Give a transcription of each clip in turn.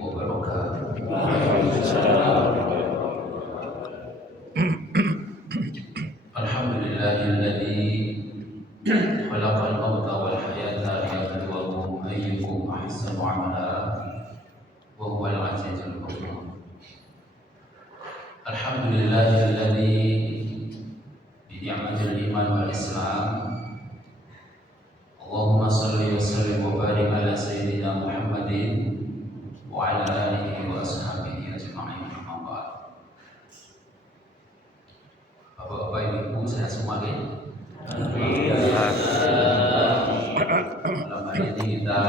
wabarakatuh. Alhamdulillahilladzi khalaqal mauta wal hayata liyabluwakum ayyukum ahsanu amala wa huwal azizul ghafur. Alhamdulillahilladzi bi ni'matil iman wal islam. Allahumma shalli wa sallim wa barik ala sayyidina Muhammadin wa ala alihi wa ashabihi ajma'in. Amma ba'd. Bapak-bapak, Ibu, sehat semua ya? Malam hari ini kita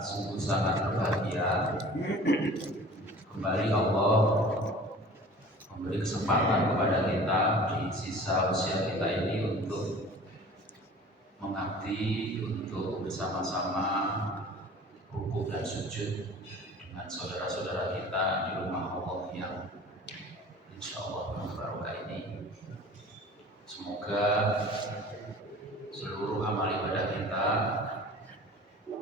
sungguh sangat berbahagia. Kembali Allah memberi kesempatan kepada kita di sisa usia kita ini untuk mengabdi, untuk bersama-sama rukuk dan sujud dengan saudara-saudara kita di rumah Allah yang insya Allah barokah ini. Semoga seluruh amal ibadah kita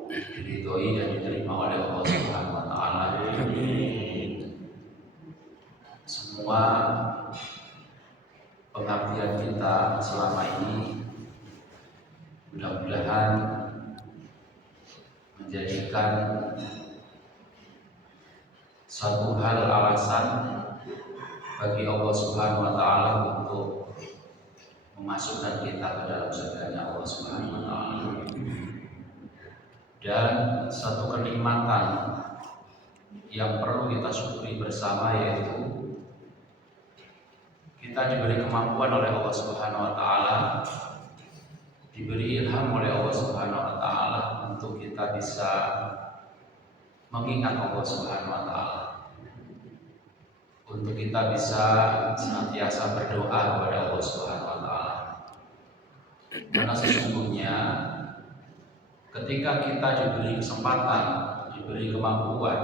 diridhoi dan diterima oleh Allah Subhanahu wa taala. Semua pengabdian kita selama ini mudah-mudahan menjadikan suatu hal alasan bagi Allah Subhanahu wa taala untuk memasukkan kita ke dalam surganya Allah Subhanahu wa taala. Dan satu kenikmatan yang perlu kita syukuri bersama, yaitu kita diberi kemampuan oleh Allah Subhanahu wa taala, diberi ilham oleh Allah Subhanahu wa taala untuk kita bisa mengingat Allah Subhanahu wa taala, untuk kita bisa senantiasa berdoa kepada Allah Subhanahu wa taala. Karena sesungguhnya ketika kita diberi kesempatan, diberi kemampuan,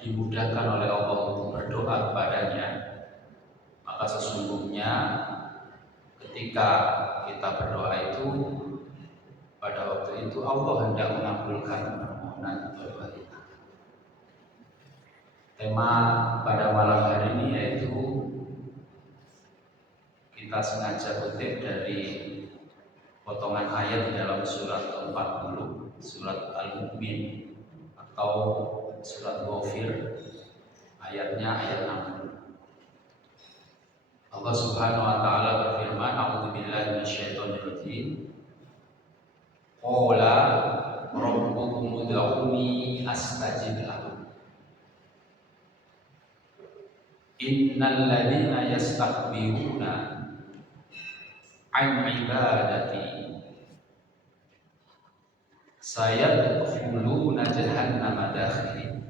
dimudahkan oleh Allah untuk berdoa kepadanya, maka sesungguhnya ketika kita berdoa itu, pada waktu itu Allah hendak mengabulkan permohonan doa kita. Tema pada malam hari ini yaitu kita sengaja kutip dari potongan ayat di dalam surat ke-40, surat Al-Mu'min atau surat Ghafir, ayatnya ayat 60. Allah Subhanahu wa taala berfirman, a'udzubillahi minasyaitonir rajim. Qala rabbukum ud'uni astajib lakum. Innal ladzina yastakbiruna an ibadati sayadkhuluna jahannama dakhirin.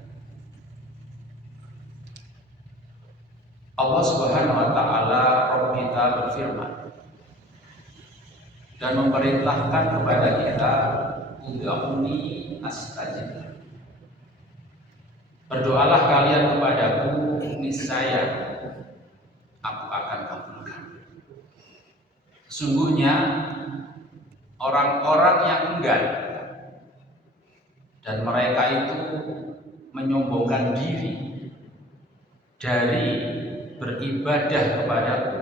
Allah Subhanahu wa taala, Rabb kita, berfirman dan memerintahkan kepada kita, ud'uni astajib. Berdoalah kalian kepadaku, niscaya aku akan kabulkan. Sesungguhnya orang-orang yang enggan dan mereka itu menyombongkan diri dari beribadah kepadaku,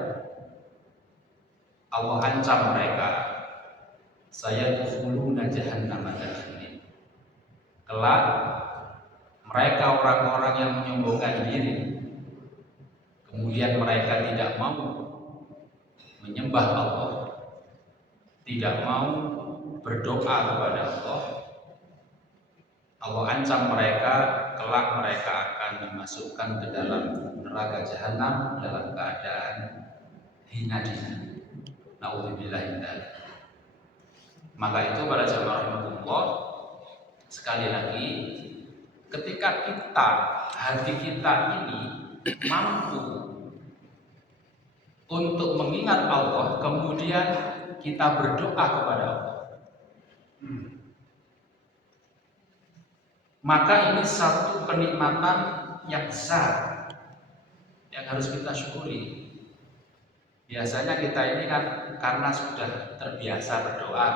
Allah ancam mereka, sayadkhuluna jahannama dakhirin. Kelak mereka orang-orang yang menyombongkan diri, kemudian mereka tidak mau menyembah Allah, tidak mau berdoa kepada Allah, Allah ancam mereka, kelak mereka akan dimasukkan ke dalam neraka jahanam dalam keadaan hina diri. Nauzubillah min dzalik. Maka itu para jamaah rahimakumullah, sekali lagi, ketika hati kita ini mampu untuk mengingat Allah, kemudian kita berdoa kepada Allah, maka ini satu kenikmatan yang besar yang harus kita syukuri. Biasanya kita ini kan karena sudah terbiasa berdoa,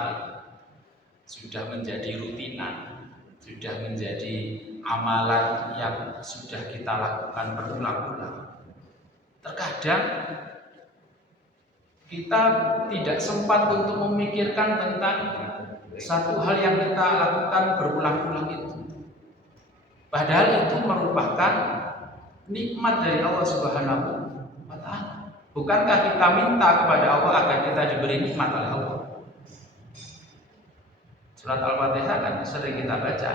sudah menjadi rutinan, sudah menjadi amalan yang sudah kita lakukan berulang-ulang. Terkadang kita tidak sempat untuk memikirkan tentang satu hal yang kita lakukan berulang-ulang itu. Padahal itu merupakan nikmat dari Allah Subhanahu wa Ta'ala. Bukankah kita minta kepada Allah agar kita diberi nikmat oleh Allah? Surat Al-Fatihah kan sering kita baca,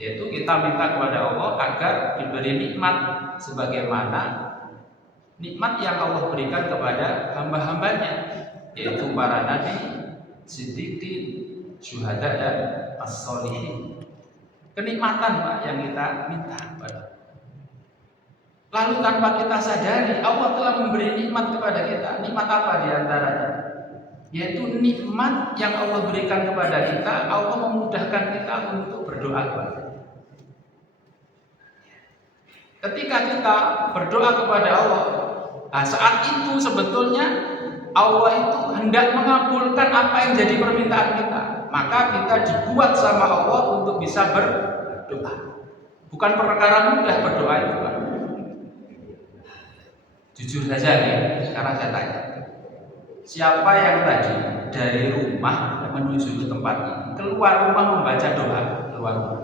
yaitu kita minta kepada Allah agar diberi nikmat sebagaimana nikmat yang Allah berikan kepada hamba-hambanya, yaitu para nabi, siddiqin, syuhada dan as-solihin. Kenikmatan Pak yang kita minta kepada. Lalu tanpa kita sadari Allah telah memberi nikmat kepada kita. Nikmat apa diantaranya? Yaitu nikmat yang Allah berikan kepada kita. Allah memudahkan kita untuk berdoa kepada kita. Ketika kita berdoa kepada Allah, nah saat itu sebetulnya Allah itu hendak mengabulkan apa yang jadi permintaan kita. Maka kita dibuat sama Allah untuk bisa berdoa. Bukan perkara mudah berdoa itu Pak. Jujur saja nih, sekarang saya tanya, siapa yang tadi dari rumah menuju ke tempat ini keluar rumah membaca doa keluar rumah?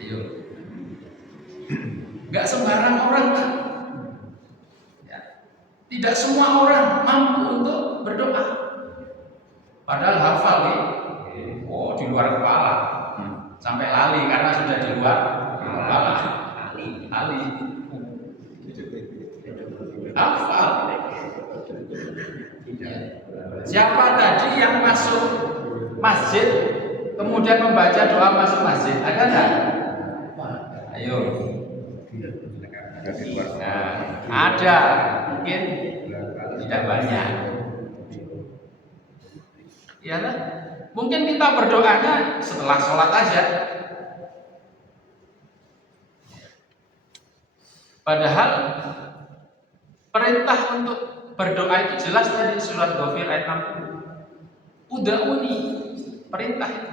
Ayo, nggak sembarang orang Pak. Ya. Tidak semua orang mampu untuk berdoa. Padahal hafal nih, oh di luar kepala, sampai lali karena sudah di luar kepala, lali. Hafal. Siapa tadi yang masuk masjid kemudian membaca doa masuk masjid? Ada nggak? Ayo. Nah, ada, mungkin tidak banyak. Iyalah, mungkin kita berdoanya setelah sholat aja. Padahal perintah untuk berdoa itu jelas tadi surat Ghafir ayat 60. Uda'uni, perintah itu.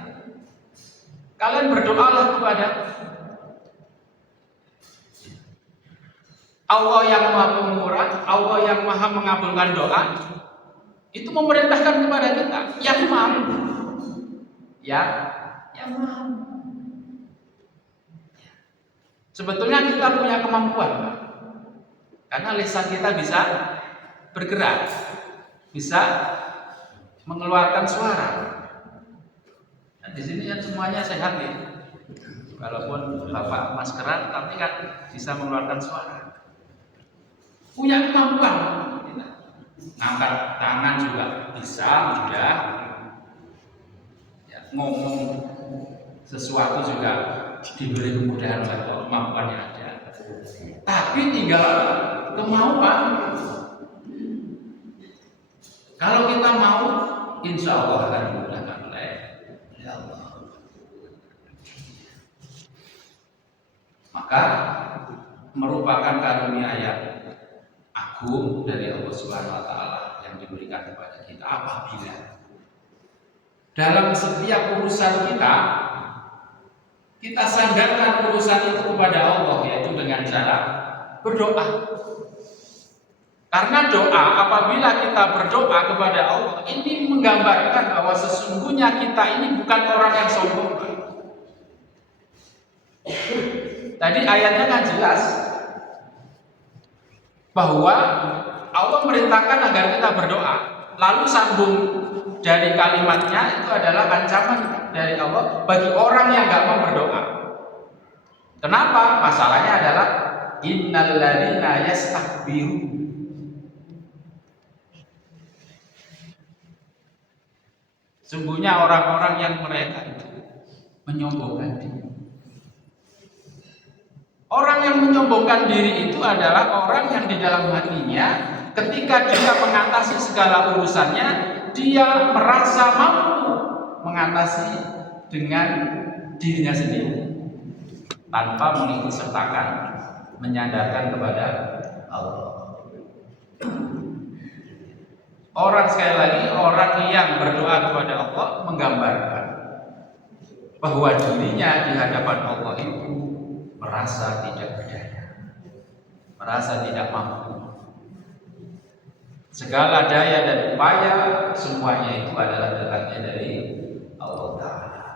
Kalian berdoalah kepada Allah yang Maha Pemurah, Allah yang Maha mengabulkan doa. Itu memerintahkan kepada kita yang mampu. Yang mampu. Sebetulnya kita punya kemampuan, Pak. Karena lisan kita bisa bergerak, bisa mengeluarkan suara. Dan di sini kan semuanya sehat nih. Walaupun Bapak maskeran, tapi kan bisa mengeluarkan suara. Punya kemampuan. Ngangkat tangan juga bisa, mudah. Ya, ngomong sesuatu juga diberi kemudahan oleh kemampuan yang ada. Tapi tinggal kemauan. Kalau kita mau, insya Allah akan dimudahkan oleh Allah. Maka merupakan karunia yang agung dari Allah Subhanahu wa Ta'ala yang diberikan kepada kita apabila dalam setiap urusan kita sandarkan urusan itu kepada Allah, yaitu dengan cara berdoa. Karena doa, apabila kita berdoa kepada Allah, ini menggambarkan bahwa sesungguhnya kita ini bukan orang yang sombong. Tadi ayatnya kan jelas bahwa Allah merintahkan agar kita berdoa. Lalu sambung dari kalimatnya itu adalah ancaman dari Allah bagi orang yang nggak mau berdoa. Kenapa? Masalahnya adalah innal ladzina yastakbiru. Sungguhnya orang-orang yang mereka itu menyombongkan diri. Orang yang menyombongkan diri itu adalah orang yang di dalam hatinya ketika dia mengatasi segala urusannya, dia merasa mampu mengatasi dengan dirinya sendiri tanpa mengikutsertakan, menyandarkan kepada Allah. Orang, sekali lagi, orang yang berdoa kepada Allah menggambarkan bahwa dirinya di hadapan Allah itu merasa tidak berdaya, merasa tidak mampu. Segala daya dan upaya semuanya itu adalah datangnya dari Allah Ta'ala.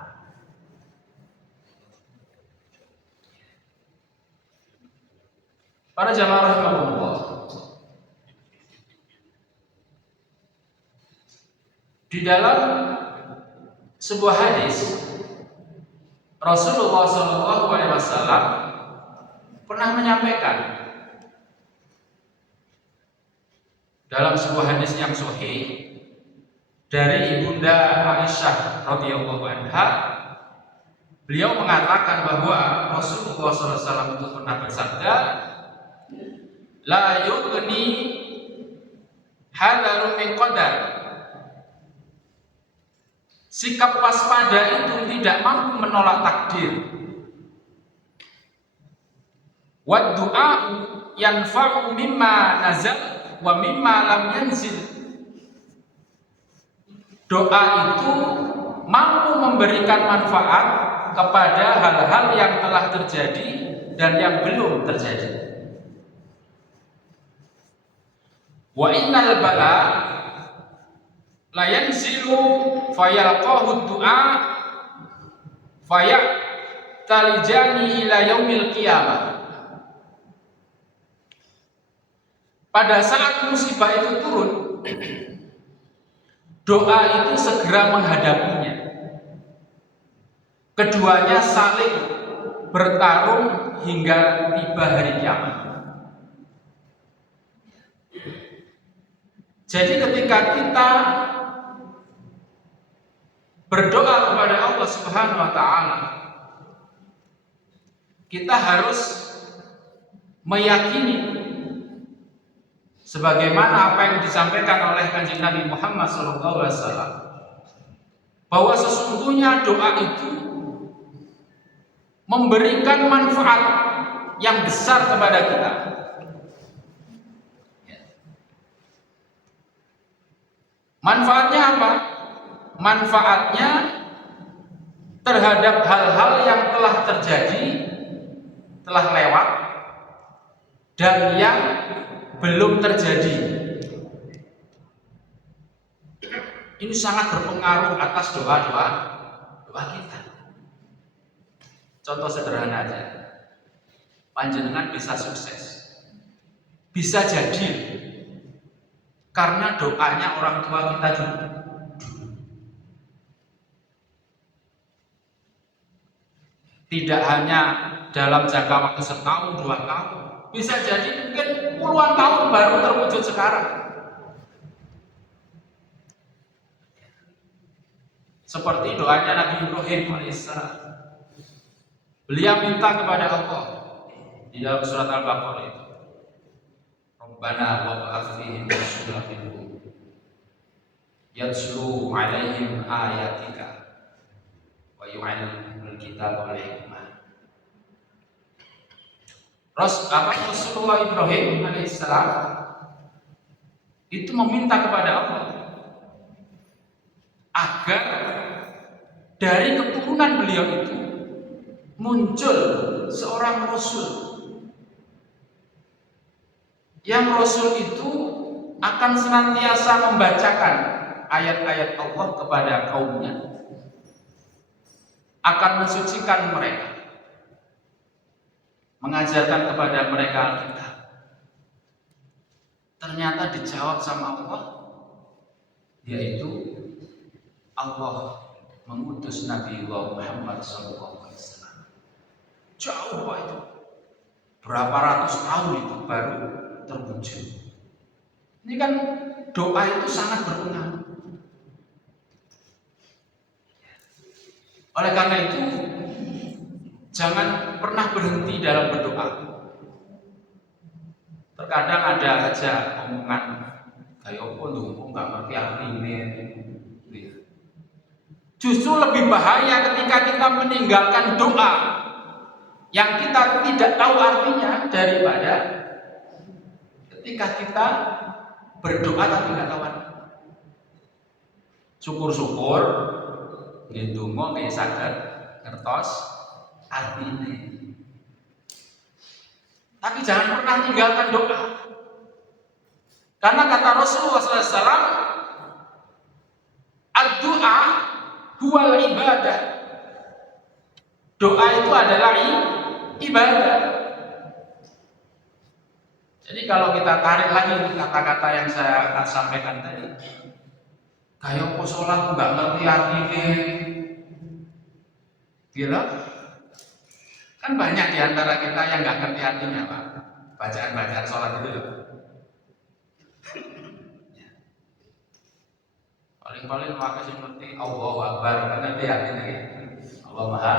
Para jamaah rahimahullah, di dalam sebuah hadis Rasulullah SAW pernah menyampaikan dalam sebuah hadis yang sahih dari Ibunda Aisyah radhiyallahu anha, beliau mengatakan bahwa Rasulullah SAW itu pernah bersabda, la yughni hadaru min qadar. Sikap waspada itu tidak mampu menolak takdir. Wa du'a yanfa'u mimma nazal wa mimma lam yanzil. Doa itu mampu memberikan manfaat kepada hal-hal yang telah terjadi dan yang belum terjadi. Wa innal bala la yanzilu fayalqahu du'a fayatalijani ila yaumil qiyamah. Pada saat musibah itu turun, doa itu segera menghadapinya. Keduanya saling bertarung hingga tiba hari kiamat. Jadi ketika kita berdoa kepada Allah Subhanahu wa taala, kita harus meyakini sebagaimana apa yang disampaikan oleh Kanjeng Nabi Muhammad SAW, bahwa sesungguhnya doa itu memberikan manfaat yang besar kepada kita. Manfaatnya apa? Manfaatnya terhadap hal-hal yang telah terjadi, telah lewat, dan yang belum terjadi. Ini sangat berpengaruh atas doa kita. Contoh sederhana aja, panjenengan bisa sukses, bisa jadi karena doanya orang tua kita juga. Tidak hanya dalam jangka waktu setahun, 2 tahun, bisa jadi mungkin puluhan tahun baru terwujud sekarang. Seperti doanya Nabi Ibrahim alaihissalam. Beliau minta kepada Allah di dalam surat Al-Baqarah itu, Rabbana wa ba'ath fihim rasulan minhum yatslu 'alaihim ayatika wa yu'allimuhumul kitaba wal hikmah. Rasulullah Ibrahim alaihissalam itu meminta kepada Allah agar dari keturunan beliau itu muncul seorang rasul, yang rasul itu akan senantiasa membacakan ayat-ayat Allah kepada kaumnya, akan mensucikan mereka, mengajarkan kepada mereka Alkitab. Ternyata dijawab sama Allah, yaitu Allah mengutus Nabi Muhammad SAW. Jauh Pak itu, berapa ratus tahun itu baru terwujud. Ini kan doa itu sangat berpengaruh. Oleh karena itu, jangan pernah berhenti dalam berdoa. Terkadang ada aja omongan kayak apa ndonga nggak ngerti artinya. Justru lebih bahaya ketika kita meninggalkan doa yang kita tidak tahu artinya daripada ketika kita berdoa tapi nggak tahu artinya. Syukur-syukur ndonga nggih saged ngertos arti ini. Tapi jangan pernah tinggalkan doa. Karena kata Rasulullah SAW, ad-du'a huwal ibadah. Doa itu adalah ibadah. Jadi kalau kita tarik lagi kata-kata yang saya sampaikan tadi, kayak kok sholat nggak ngerti artinya, gitu. Kan banyak di antara kita yang nggak ngerti artinya, Pak. Bacaan-bacaan sholat itu loh. Paling-paling maka sih ngerti Allahu Akbar, kan ngerti artinya gitu. Allah Maha.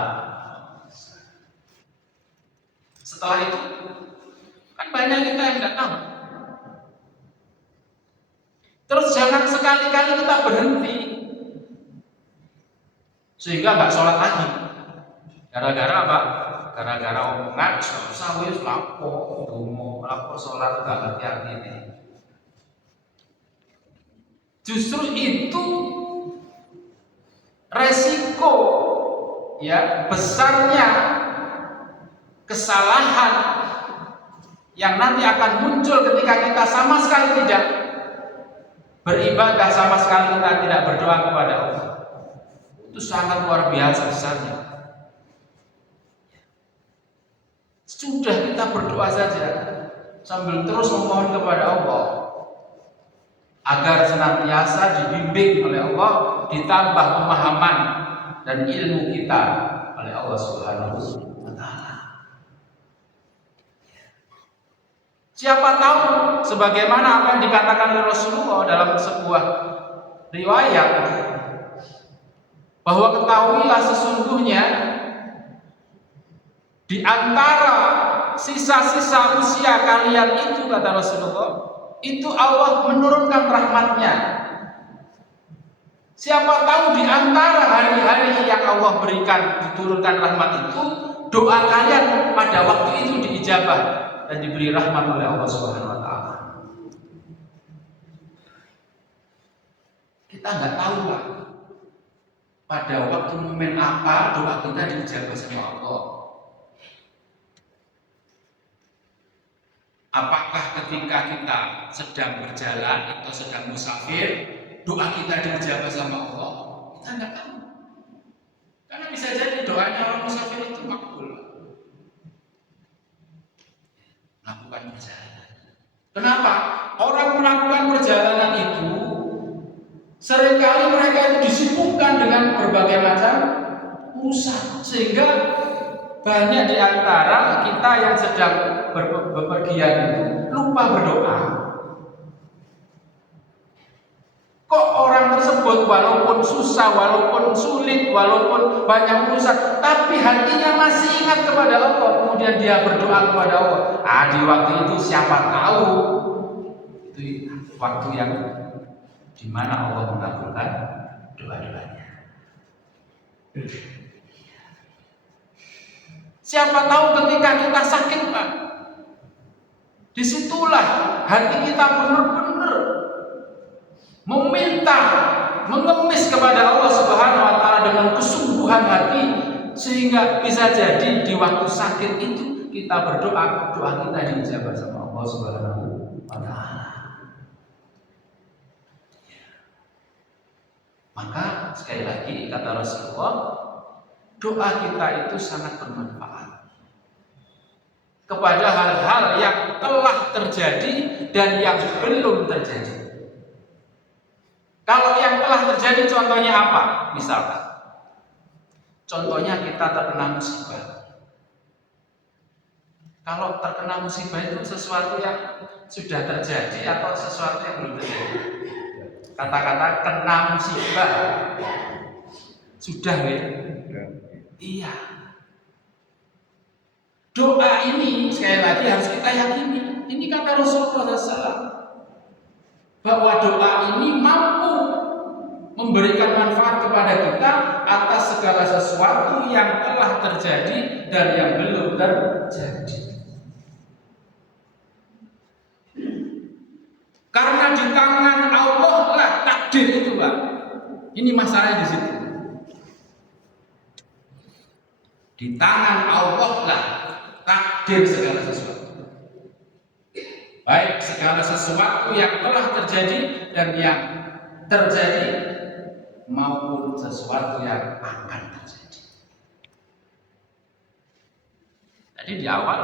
Setelah itu, kan banyak kita yang nggak tahu. Terus jangan sekali-kali kita berhenti sehingga nggak sholat lagi. Gara-gara apa? Gara-gara omongan susah wis lapo dongo lapo sholat nggak ngerti artinya. Justru itu resiko ya besarnya kesalahan yang nanti akan muncul ketika kita sama sekali tidak beribadah, sama sekali kita tidak berdoa kepada Allah. Itu sangat luar biasa besarnya. Sudah kita berdoa saja sambil terus memohon kepada Allah agar senantiasa dibimbing oleh Allah, ditambah pemahaman dan ilmu kita oleh Allah Subhanahu wa Ta'ala. Siapa tahu sebagaimana apa yang dikatakan oleh Rasulullah dalam sebuah riwayat, bahwa ketahuilah sesungguhnya di antara sisa-sisa usia kalian itu, kata Rasulullah, itu Allah menurunkan rahmatnya. Siapa tahu di antara hari-hari yang Allah berikan diturunkan rahmat itu, doa kalian pada waktu itu diijabah dan diberi rahmat oleh Allah Subhanahu wa Ta'ala. Kita nggak tahu, Pak, pada waktu momen apa doa kita diijabah sama Allah. Apakah ketika kita sedang berjalan atau sedang musafir, doa kita diijabah sama Allah? Kita nggak tahu. Karena bisa jadi doanya orang musafir itu makbul. Melakukan perjalanan. Kenapa? Orang melakukan perjalanan itu seringkali mereka itu disibukkan dengan berbagai macam urusan, sehingga banyak di antara kita yang sedang bepergian itu lupa berdoa. Kok orang tersebut walaupun susah, walaupun sulit, walaupun banyak urusan, tapi hatinya masih ingat kepada Allah, kemudian dia berdoa kepada Allah. Di waktu itu siapa tahu itu waktu yang dimana Allah mengabulkan doa-doanya. Siapa tahu ketika kita sakit, Pak, disitulah hati kita benar-benar meminta, mengemis kepada Allah Subhanahu wa Ta'ala dengan kesungguhan hati, sehingga bisa jadi di waktu sakit itu kita berdoa, doa kita diijabah sama Allah Subhanahu wa Ta'ala. Maka sekali lagi kata Rasulullah, doa kita itu sangat bermanfaat kepada hal-hal yang telah terjadi dan yang belum terjadi. Kalau yang telah terjadi contohnya apa? Misalkan, contohnya kita terkena musibah. Kalau terkena musibah itu sesuatu yang sudah terjadi atau sesuatu yang belum terjadi? Kata-kata kena musibah sudah, ya? Iya. Doa ini sekali lagi harus kita yakini. Ini kata Rasulullah SAW, bahwa doa ini mampu memberikan manfaat kepada kita atas segala sesuatu yang telah terjadi dan yang belum terjadi. Karena di tangan Allah lah takdir itu, Pak. Ini masalahnya di situ. Di tangan Allah lah takdir segala sesuatu. Baik segala sesuatu yang telah terjadi dan yang terjadi maupun sesuatu yang akan terjadi. Jadi di awal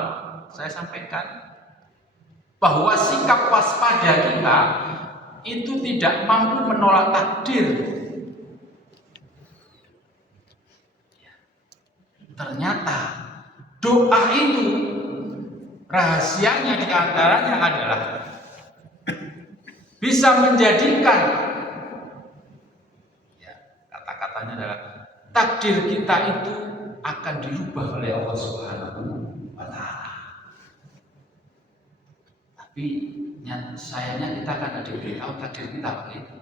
saya sampaikan bahwa sikap waspada kita itu tidak mampu menolak takdir. Ternyata doa itu rahasianya diantaranya adalah bisa menjadikan, ya, kata-katanya adalah takdir kita itu akan dirubah oleh Allah Subhanahu wa Ta'ala. Tapi sayangnya kita akan diberitahu takdir kita begitu.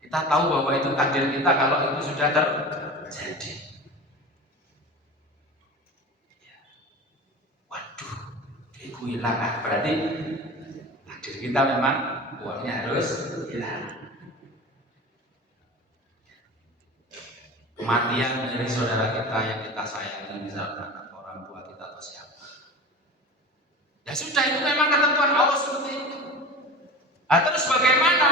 Kita tahu bahwa itu takdir kita kalau itu sudah terjadi. Waduh, itu hilang. Berarti takdir kita memang uangnya harus hilang. Kematian dari saudara kita yang kita sayangi, misalkan atau orang tua kita atau siapa. Ya sudah, itu memang ketentuan Allah seperti itu. Nah, terus bagaimana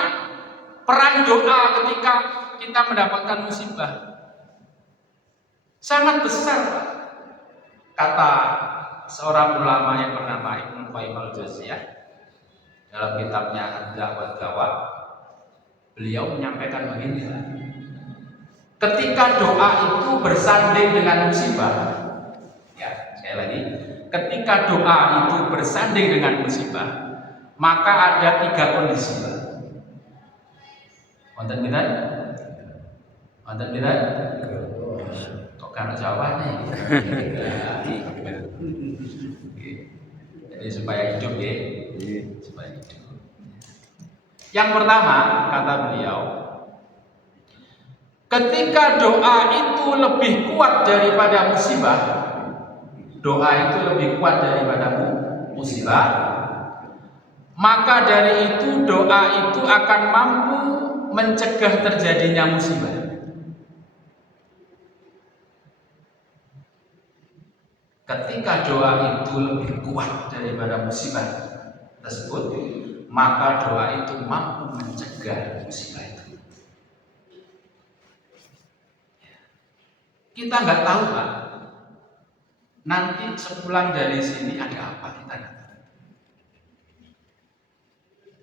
peran doa ketika kita mendapatkan musibah? Sangat besar, kata seorang ulama yang bernama Ibnu Qayyim al-Jauziyah dalam kitabnya Ad-Da'wah Dawah. Beliau menyampaikan begini, ketika doa itu bersanding dengan musibah, ya sekali lagi, ketika doa itu bersanding dengan musibah, maka ada 3 kondisi. Wonten pinten? Wonten pinten? Kok kan jawabannya? Jadi supaya hidup ya, supaya hidup. Yang pertama, kata beliau, ketika doa itu lebih kuat daripada musibah, doa itu lebih kuat daripada musibah, maka dari itu doa itu akan mampu mencegah terjadinya musibah. Ketika doa itu lebih kuat daripada musibah tersebut, maka doa itu mampu mencegah musibah itu. Kita nggak tahu, Pak, nanti sepulang dari sini ada apa, kita nggak tahu.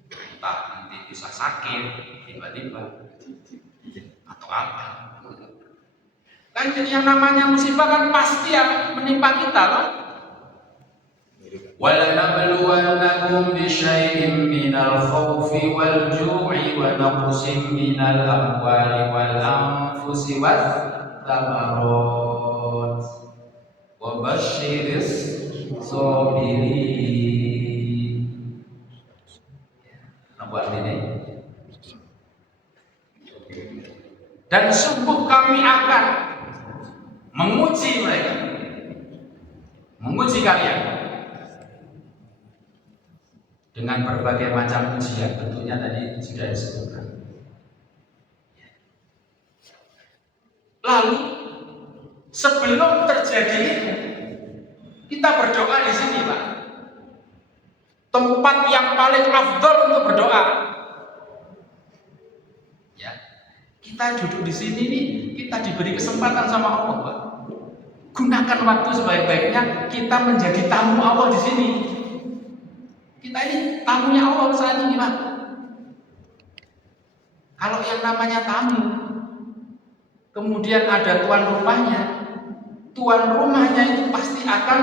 Entah nanti bisa sakit tiba-tiba atau apa. Kan yang namanya musibah kan pasti yang menimpa kita, loh. وَلَنَبْلُوَنَّكُمْ بِشَيْءٍ مِّنَ الْخَوْفِ وَالْجُوعِ وَنَقْصٍ مِّنَ الْأَمْوَالِ وَالْأَنفُسِ وَالثَّمَرَاتِ وَبَشِّرِ الصَّابِرِينَ. Apa artinya? Dan sungguh kami akan menguji mereka, menguji kalian dengan berbagai macam ujian. Tentunya tadi sudah disebutkan. Lalu sebelum terjadi itu, kita berdoa di sini, Pak. Tempat yang paling afdal untuk berdoa. Ya, kita duduk di sini nih, kita diberi kesempatan sama Allah, Pak. Gunakan waktu sebaik-baiknya kita menjadi tamu Allah di sini. Kita ini tamunya Allah saat ini, Pak. Kalau yang namanya tamu, kemudian ada tuan rumahnya itu pasti akan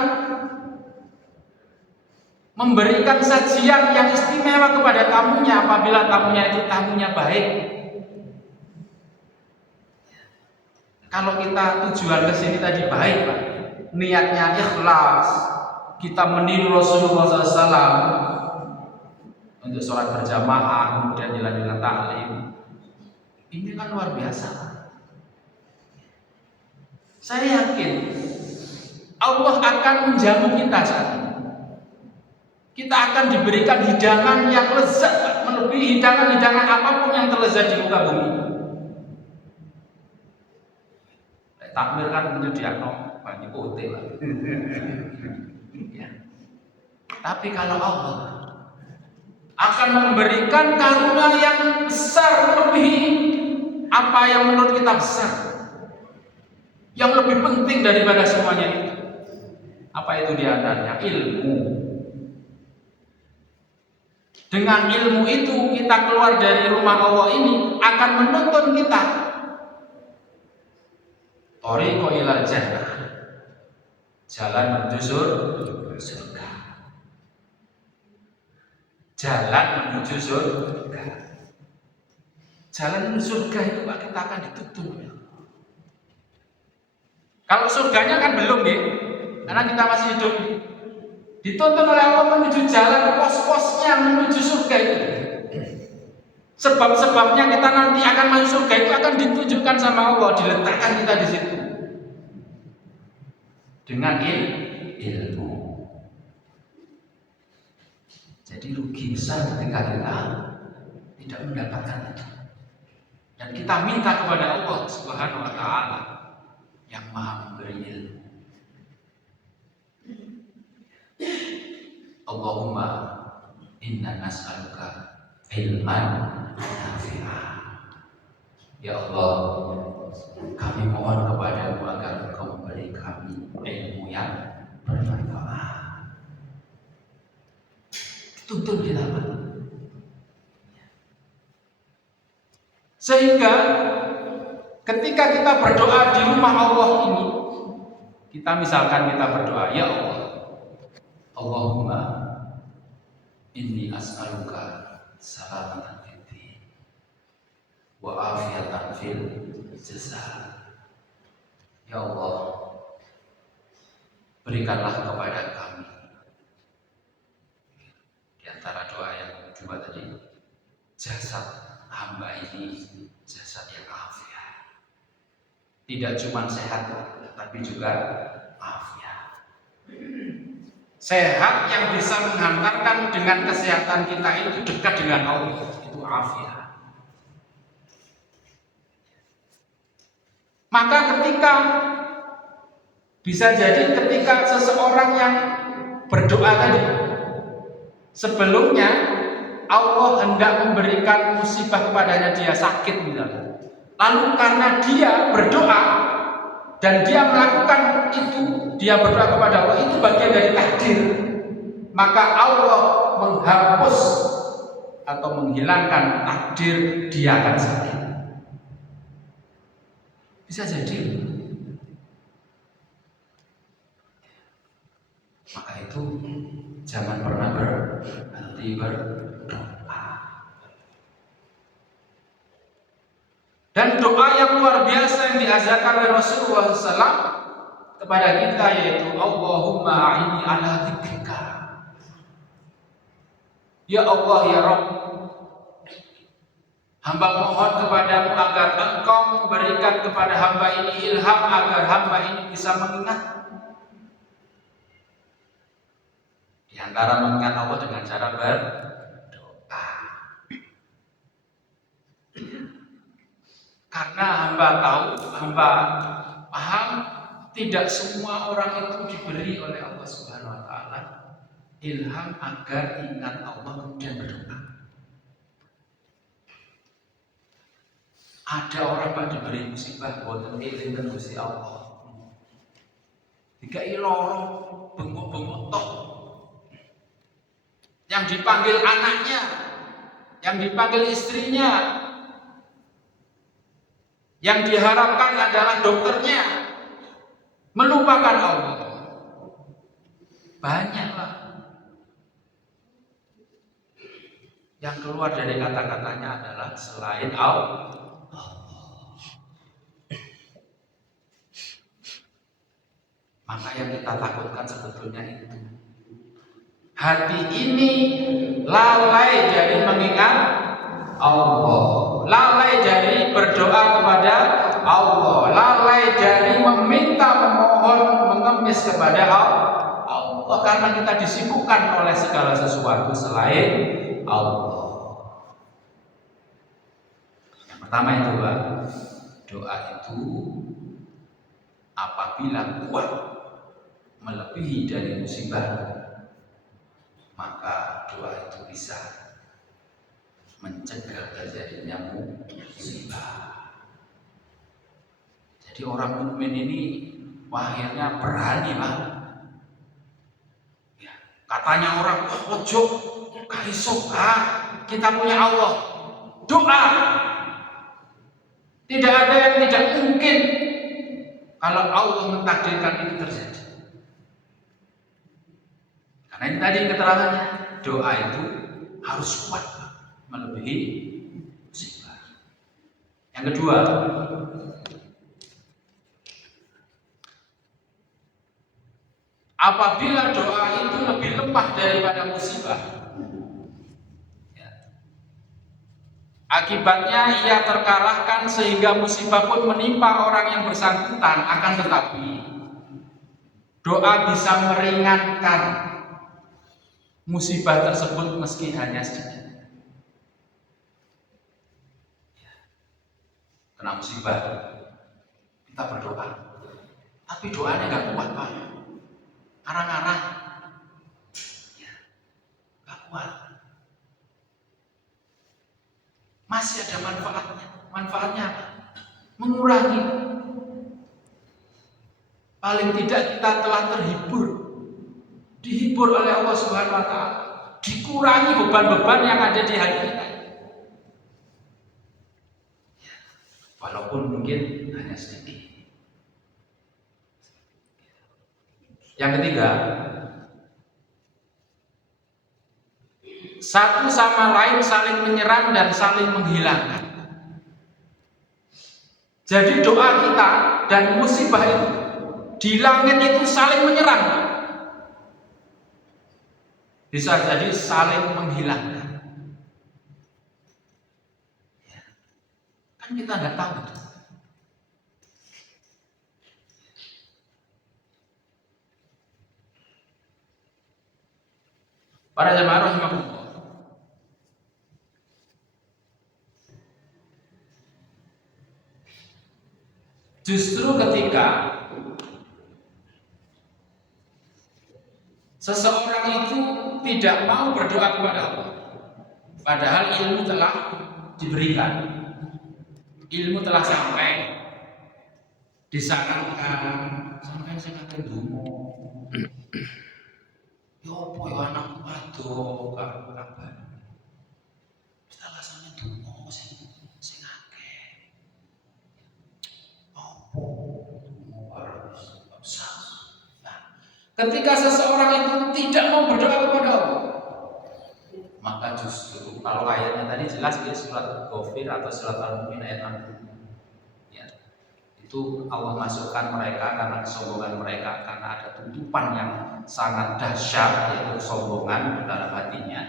memberikan sajian yang istimewa kepada tamunya apabila tamunya itu tamunya baik. Kalau kita tujuan ke sini tadi baik, Pak, niatnya ikhlas, kita meniru Rasulullah SAW untuk sholat berjamaah, kemudian jalan-jalan taklim, ini kan luar biasa. Saya yakin Allah akan menjamu kita saat ini. Kita akan diberikan hidangan yang lezat, melebihi hidangan-hidangan apapun yang terlezat di muka bumi. takmir kan menyediakan banyak putih lah. Ya. Tapi kalau Allah akan memberikan karunia yang besar, lebih apa yang menurut kita besar, yang lebih penting daripada semuanya itu. Apa itu diantaranya? Ilmu. Dengan ilmu itu kita keluar dari rumah Allah ini akan menuntun kita thariqo ilal jannah, jalan menuju surga. Jalan menuju surga. Jalan menuju surga itu Pak, kita akan dituntun. Kalau surganya kan belum ya, karena kita masih hidup. Dituntun oleh Allah menuju jalan pos-posnya menuju surga itu. Sebab-sebabnya kita nanti akan masuk surga itu akan ditunjukkan sama Allah, diletakkan kita di situ. Dengan ilmu. Jadi rugi besar ketika kita tidak mendapatkan itu. Dan kita minta kepada Allah Subhanahu wa taala yang Maha memberi ilmu. Allahumma inna nas'aluka ilman nafi'ah. Ya Allah, kami mohon kepadamu agar Engkau memberi kami ilmu yang bermanfaat. Tuntun kita Pak. Sehingga ketika kita berdoa di rumah Allah ini, kita misalkan kita berdoa, ya Allah, Allahumma inni as'aluka salamatan fid din wa afiyatan fil jasad. Ya Allah, berikanlah kepada kami di antara doa yang kedua tadi, jasad hamba ini jasad yang afiat. Tidak cuma sehat, tapi juga afiat. Sehat yang bisa menghantarkan dengan kesehatan kita itu dekat dengan Allah, itu afiat. Maka ketika bisa jadi ketika seseorang yang berdoa tadi sebelumnya Allah hendak memberikan musibah kepadanya, dia sakit misalnya. Lalu karena dia berdoa dan dia melakukan itu, dia berdoa kepada Allah, itu bagian dari takdir. Maka Allah menghapus atau menghilangkan takdir dia akan sakit. Bisa jadi. Maka itu jangan pernah berhenti berdoa. Dan doa yang luar biasa yang diajarkan oleh Rasulullah SAW kepada kita yaitu Allahumma a'inni ala dzikrika. Ya Allah ya Rabb, hamba mohon kepadamu agar Engkau memberikan kepada hamba ini ilham agar hamba ini bisa mengingat. Di antara mengingat Allah dengan cara berdoa. Karena hamba tahu, hamba paham, tidak semua orang itu diberi oleh Allah Subhanahu wa taala ilham agar ingat Allah kemudian berdoa. Ada orang Pak diberi musibah boten eling ten Gusti Allah. Dikai loro bengok-bengok tok. Yang dipanggil anaknya, yang dipanggil istrinya, yang diharapkan adalah dokternya, melupakan Allah. Banyaklah yang keluar dari kata-katanya adalah selain Allah. Maka yang kita takutkan sebetulnya itu hati ini lalai dari mengingat Allah, lalai dari berdoa kepada Allah, lalai dari meminta, memohon, mengemis kepada Allah karena kita disibukkan oleh segala sesuatu selain Allah. Yang pertama itu Pak, doa itu apabila kuat melebihi dari musibah, maka doa itu bisa mencegah terjadinya musibah. Jadi orang mukmin ini akhirnya berani lah. Ya, katanya orang, ojo kaiso, kita punya Allah, doa. Tidak ada yang tidak mungkin kalau Allah mentakdirkan itu terjadi. Karena ini tadi keterangannya, doa itu harus kuat melebihi musibah. Yang kedua, apabila doa itu lebih lemah daripada musibah, akibatnya ia terkalahkan sehingga musibah pun menimpa orang yang bersangkutan. Akan tetapi doa bisa meringankan musibah tersebut meski hanya sedikit. Kena musibah, kita berdoa, tapi doanya nggak kuat, Pak. Arang-arang, ya, nggak kuat. Masih ada manfaatnya. Manfaatnya apa? Mengurangi. Paling tidak kita telah dihibur oleh Allah Subhanahu wa Ta'ala. Dikurangi beban-beban yang ada di hati kita. Walaupun mungkin hanya sedikit. Yang ketiga, satu sama lain saling menyerang dan saling menghilangkan. Jadi doa kita dan musibah itu di langit itu saling menyerang, bisa jadi saling menghilangkan. Kan kita nggak tahu itu. Para jamaah rahimahullah, justru ketika seseorang itu tidak mau berdoa kepada Allah, padahal ilmu telah diberikan, ilmu telah sampai, disarankan, sampai saya kata dungo, yo po yo anak waduh kabar, salah sama dungo sing akeh, opo dungo harus besar. Ketika seseorang itu tidak mau berdoa kepada Allah, maka justru kalau ayatnya tadi jelas di surat Ghafir atau surat Al-Mu'min ayat 60, ya, itu Allah masukkan mereka karena kesombongan mereka, karena ada tutupan yang sangat dahsyat, yaitu kesombongan di dalam hatinya,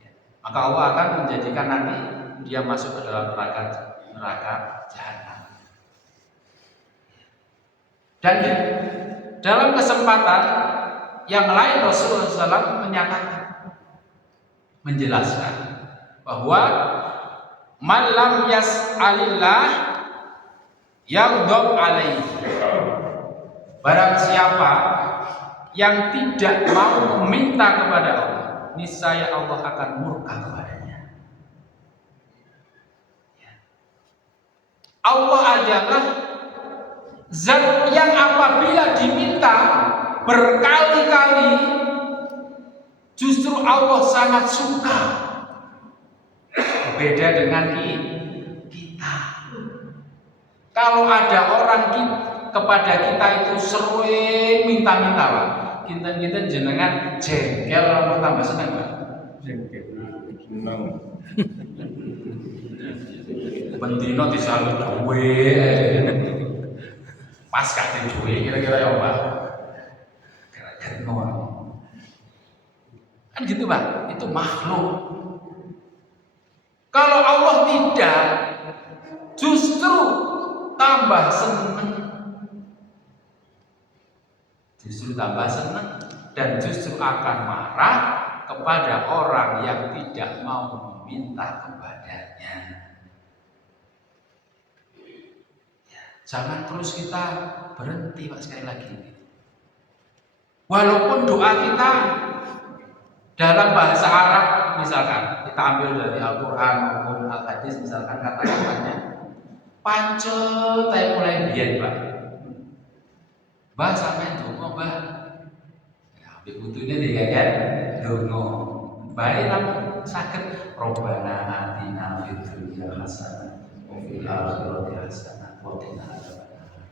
ya, maka Allah akan menjadikan nanti dia masuk ke dalam neraka jahanam. Dan dalam kesempatan yang lain Rasulullah SAW menyatakan, menjelaskan bahwa malam yas'alillah yaghdab alaihi. Barang siapa yang tidak mau meminta kepada Allah, niscaya Allah akan murka kepadanya. Allah adalah zat yang apabila diminta berkali-kali, justru Allah sangat suka. Beda dengan kita. Kalau ada orang kepada kita itu sering minta-minta, Pak, kita jenengan jengkel atau tambah senang, Pak? Jengkel, senang. Bendino disalut duwe. Pas kasih duit kira-kira ya Pak, kira-kira kan gitu Pak, itu makhluk. Kalau Allah tidak, justru tambah senang, dan justru akan marah kepada orang yang tidak mau meminta kepadanya. Jangan terus kita berhenti, Pak, sekali lagi. Walaupun doa kita dalam bahasa Arab, misalkan kita ambil dari Al-Quran maupun Al-Hadis, misalkan kata-katanya pancet saya mulai biyen, Pak. Mbah sampai dongo, Mbah. Ya, ambek putune digagan dongo. Bae namun saged Robbana atina fid dunya hasanah wa fil akhirati hasanah wa qina adzabannar.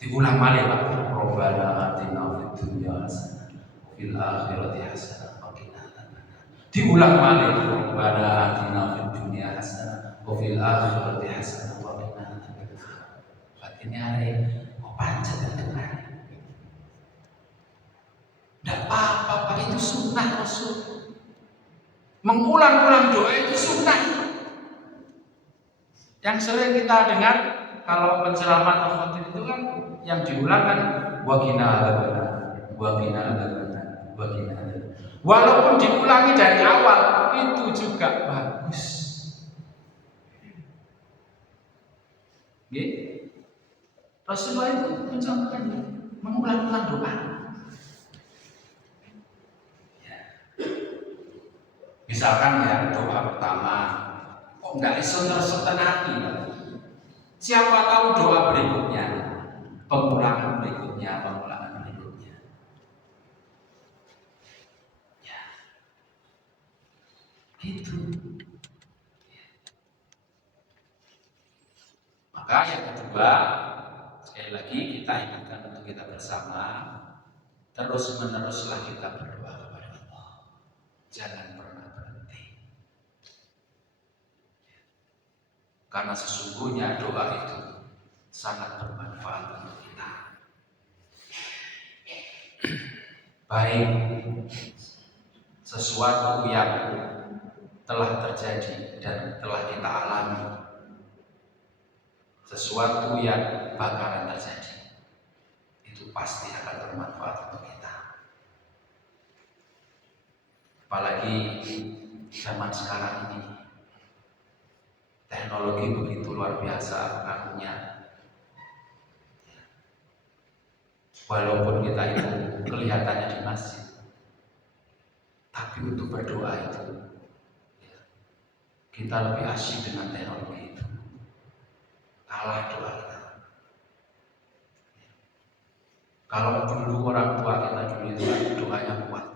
Diulang malih, Pak. Robbana atina fid dunya hasanah wa fil akhirati hasanah wa qina adzabannar. Diulang malih, Robbana atina fid dunya hasanah wa fil akhirati hasanah wa qina adzabannar. Batine are kok pancet dengar. Tidak apa-apa, Pak, itu sunnah Rasul. Mengulang-ulang doa itu sunnah. Yang sering kita dengar kalau penceramah atau khotib itu kan yang diulang kan waqina adzabannar, waqina adzabannar, waqina adzabannar. Walaupun diulangi dari awal itu juga bagus. Nggih. Rasulullah itu mencontohkan mengulang-ulang doa. Misalkan ya doa pertama, kok nggak iso tersetenati? Siapa tahu doa berikutnya, pengulangan berikutnya, pengulangan berikutnya. Ya, gitu. Maka yang kedua, sekali lagi kita ingatkan untuk kita bersama, terus meneruslah kita berdoa kepada Allah. Jangan pernah berhenti. Karena sesungguhnya doa itu sangat bermanfaat untuk kita. Baik sesuatu yang telah terjadi dan telah kita alami, sesuatu yang bakalan terjadi, itu pasti akan bermanfaat untuk kita. Apalagi zaman sekarang ini, teknologi begitu luar biasa karunia. Walaupun kita itu kelihatannya di masjid, tapi untuk berdoa itu kita lebih asyik dengan teknologi itu. Kalah doa kita. Kalau dulu orang tua kita dulu itu doanya kuat.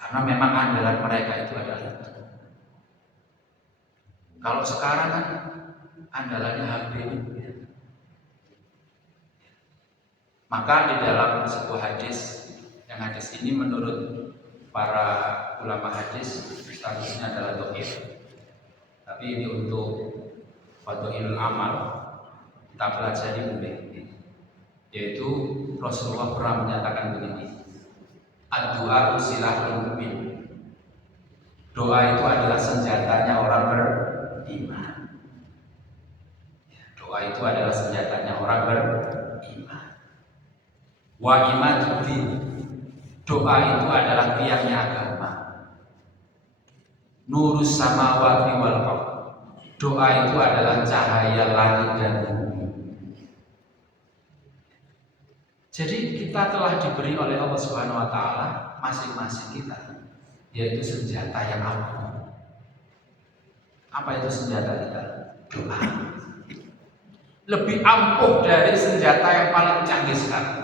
Karena memang andalan mereka itu adalah itu. Kalau sekarang kan andalannya HP. Maka di dalam sebuah hadis, yang hadis ini menurut para ulama hadis statusnya adalah dhaif. Tapi ini untuk fadhailul amal kita pelajari boleh. Yaitu Rasulullah pernah menyatakan begini, ad-du'a silahul mu'min. Doa itu adalah senjatanya orang beriman. Doa itu adalah senjatanya orang beriman. Wa imaduddin. Doa itu adalah tiangnya agama. Nurus samawati wal ardh. Doa itu adalah cahaya langit dan bumi. Jadi kita telah diberi oleh Allah Subhanahu wa taala masing-masing kita, yaitu senjata yang ampuh. Apa itu senjata kita? Doa. Lebih ampuh dari senjata yang paling canggih sekarang.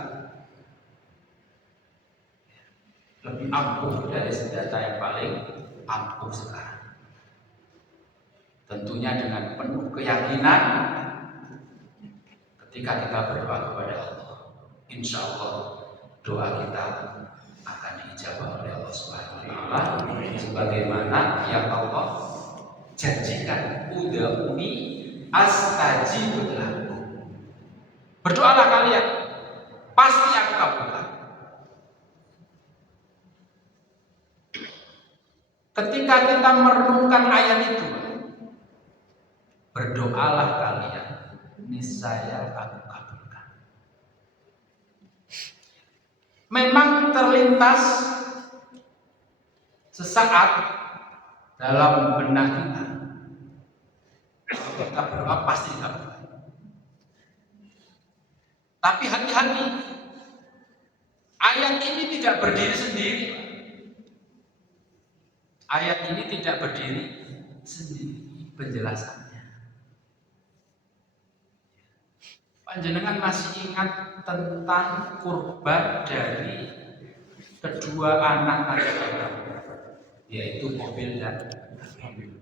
Lebih ampuh dari senjata yang paling ampuh sekarang. Tentunya dengan penuh keyakinan ketika kita berdoa kepada Allah, insya Allah doa kita akan diijabah oleh Allah Subhanahu wa taala sebagaimana yang Allah janjikan, ud'uni astajib lakum. Berdoalah kalian, pasti aku kabulkan. Ketika kita merenungkan ayat itu, berdoalah kalian, niscaya aku kabulkan. Memang terlintas sesaat dalam benak kita, Kalau kita berdoa pasti dikabulkan. Tapi hati-hati, ayat ini tidak berdiri sendiri. Ayat ini tidak berdiri sendiri penjelasannya. Panjenengan masih ingat tentang kurban dari kedua anak Nabi Adam, yaitu Qabil dan Habil.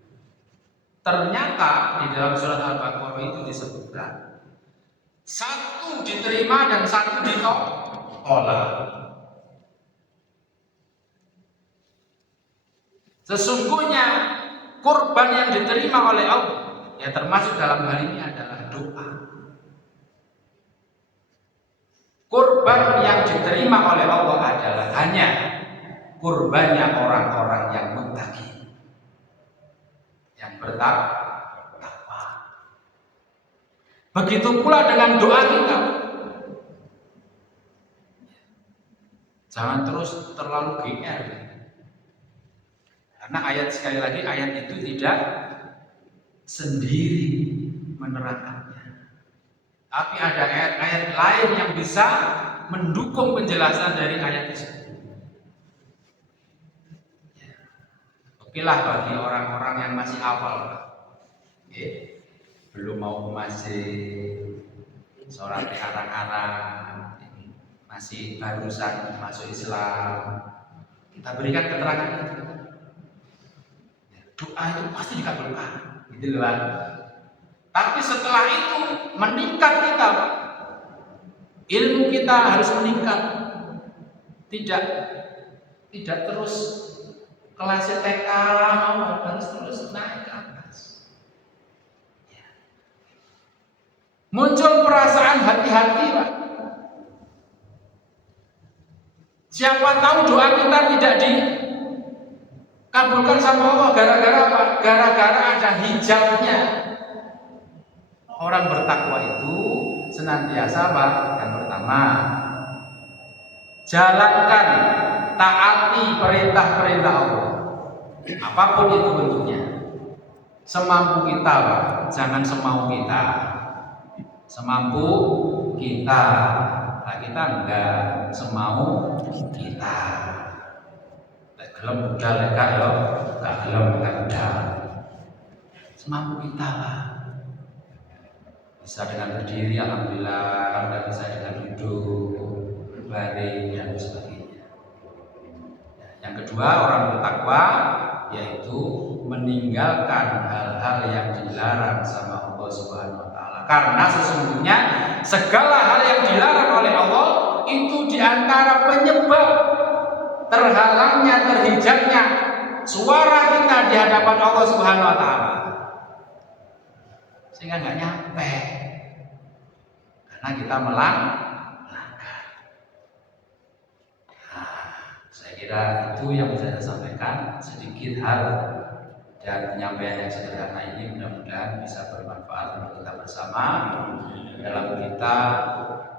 Ternyata di dalam surat Al-Baqarah itu disebutkan satu diterima dan satu ditolak. Sesungguhnya kurban yang diterima oleh Allah, ya termasuk dalam hal ini adalah doa. Kurban yang diterima oleh Allah adalah hanya kurbannya orang-orang yang muttaqin, yang bertakwa. Begitu pula dengan doa kita. Jangan terus terlalu GR. Karena ayat, sekali lagi, ayat itu tidak sendiri menerangkannya. Tapi ada ayat-ayat lain yang bisa mendukung penjelasan dari ayat tersebut. Oke lah bagi orang-orang yang masih hafal, belum mau ke masjid, sholat di arang-arang, masih barusan masuk Islam, kita berikan keterangan. Doa itu pasti dikabulkan, gitu loh. Tapi setelah itu meningkat kita, ilmu kita harus meningkat, tidak terus kelas TK, harus terus naik ke atas. Muncul perasaan hati-hati, Pak. Siapa tahu doa kita tidak dikabulkan sama Allah gara-gara apa? Gara-gara ada hijabnya. Orang bertakwa itu senantiasa apa? Yang pertama, jalankan, taati perintah-perintah Allah, apapun itu bentuknya. Semampu kita, Pak. Jangan semau kita. Semampu kita. Nah, kita enggak semau kita. Lek gelem budal, lek gak yo, gak gelem gak budal. Semampu kita, Pak. Bisa dengan berdiri, alhamdulillah, nggak bisa dengan duduk, berbaring, dan sebagainya. Yang kedua, orang bertakwa yaitu meninggalkan hal-hal yang dilarang sama Allah Subhanahu wa Ta'ala. Karena sesungguhnya segala hal yang dilarang oleh Allah itu diantara penyebab terhalangnya, terhijabnya suara kita di hadapan Allah Subhanahu wa Ta'ala. Sehingga nggak nyampe karena kita melanggar. Saya kira itu yang bisa saya sampaikan, sedikit hal dan penyampaian yang sederhana ini mudah-mudahan bisa bermanfaat untuk kita bersama dalam kita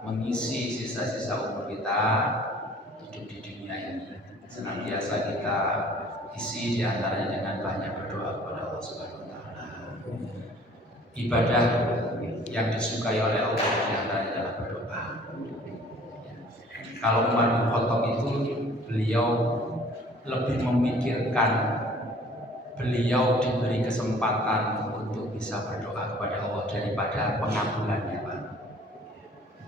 mengisi sisa-sisa umur kita hidup di dunia ini. Senantiasa kita isi diantaranya dengan banyak berdoa kepada Allah Subhanahu wa Ta'ala. Ibadah yang disukai oleh Allah diantaranya adalah berdoa. Kalau Umar bin Khattab itu beliau lebih memikirkan beliau diberi kesempatan untuk bisa berdoa kepada Allah daripada pengabulannya, Pak.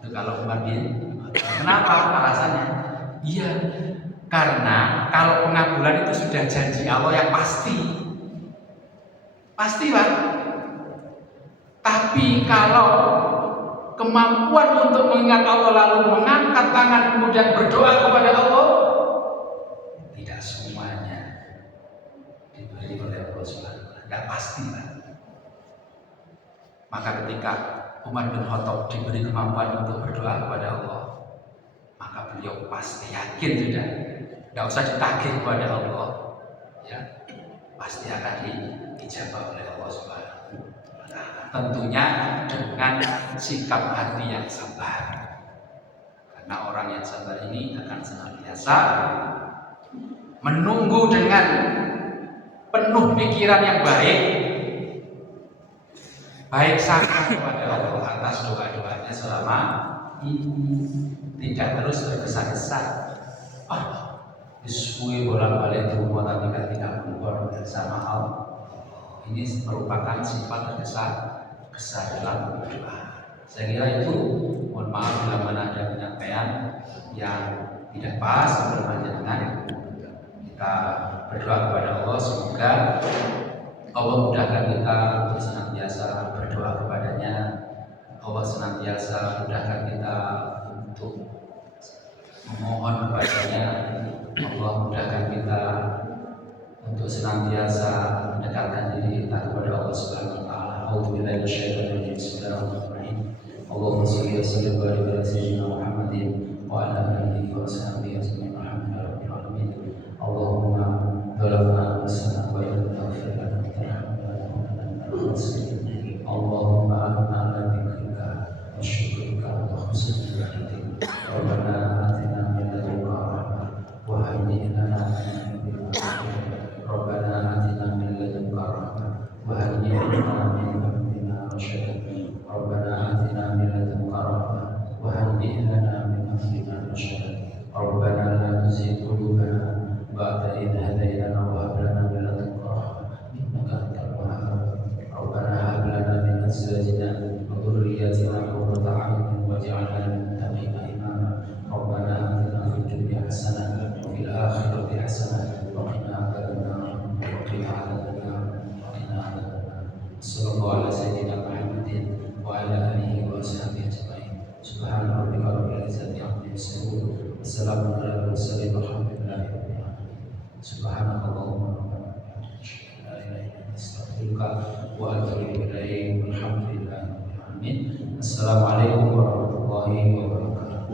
Itu kalau Umar bin Khattab. Kenapa alasannya? Iya, karena kalau pengabulan itu sudah janji Allah yang pasti, Pak. Tapi kalau kemampuan untuk mengingat Allah lalu mengangkat tangan kemudian berdoa kepada Allah, tidak semuanya diberi oleh Allah Subhanahu wa Ta'ala, tidak pasti, Pak. Maka ketika Umar bin Khattab diberi kemampuan untuk berdoa kepada Allah, maka beliau pasti yakin sudah, tidak usah ditagih kepada Allah, ya, pasti akan dijawab oleh Allah Subhanahu wa Ta'ala. Tentunya dengan sikap hati yang sabar, karena orang yang sabar ini akan senantiasa menunggu dengan penuh pikiran yang baik baik sangka kepada Allah atas doa-doanya selama ini, tidak terus tergesa-gesa. Disuai bolak-balik di rumah tapi tidak berubah bersama Allah. Ini merupakan sifat tergesa-gesa dalam berdoa. Saya kira itu, mohon maaf bila mana ada penyampaian yang tidak pas atau bermanjangan. Kita berdoa kepada Allah semoga Allah mudahkan kita untuk senantiasa berdoa kepadanya. Allah senantiasa mudahkan kita untuk memohon kepadanya. Allah mudahkan kita untuk senantiasa mendekatkan diri kita kepada Allah Subhanahu wa taala. A'udzubillahi minasyaitonir rajim. Bismillahirrahmanirrahim. Allahumma shalli wa sallim wa barik ala sayyidina Muhammadin wa ala alihi wa sahbihi ajma'in. Alhamdulillahi rabbil alamin. Allahumma dhalamna anfusana wa illam taghfir lana wa tarhamna lanakunanna minal khasirin. Allahumma a'inna ala dzikrika wa syukrika wa husni ibadatik. Rabbana atina min ladunka rahmah wa hayyi' lana min amrina Rabbana atina min ladunka rahmah wa hayyi' lana min amrina rashada. Rabbana atina min ladunka rahmah wa hayyi' lana min amrina rashada. Rabbana la tuzigh qulubana ba'da idh hadaytana wa hab lana min ladunka rahmah innaka antal wahhab. Rabbana hab lana min azwajina wa dhurriyyatina qurrata a'yunin waj'alna lil muttaqina imama. Rabbana atina fid dunya hasanah wa fil akhirati hasanah wa qina adzabannar wa qina adzabannar wa qina adzabannar. Sallallahu ala sayyidina Muhammadin wa ala alihi wa sahbihi ajma'in. Subhana rabbika rabbil izzati amma yasifun. Wassalamun ala mursalin walhamdulillahi rabbil alamin. Subhanakallahumma rabbana wa bihamdika la ilaha illa anta astaghfiruka wa atubu ilaik. Walhamdulillahi rabbil alamin. Assalamualaikum warahmatullahi wabarakatuh.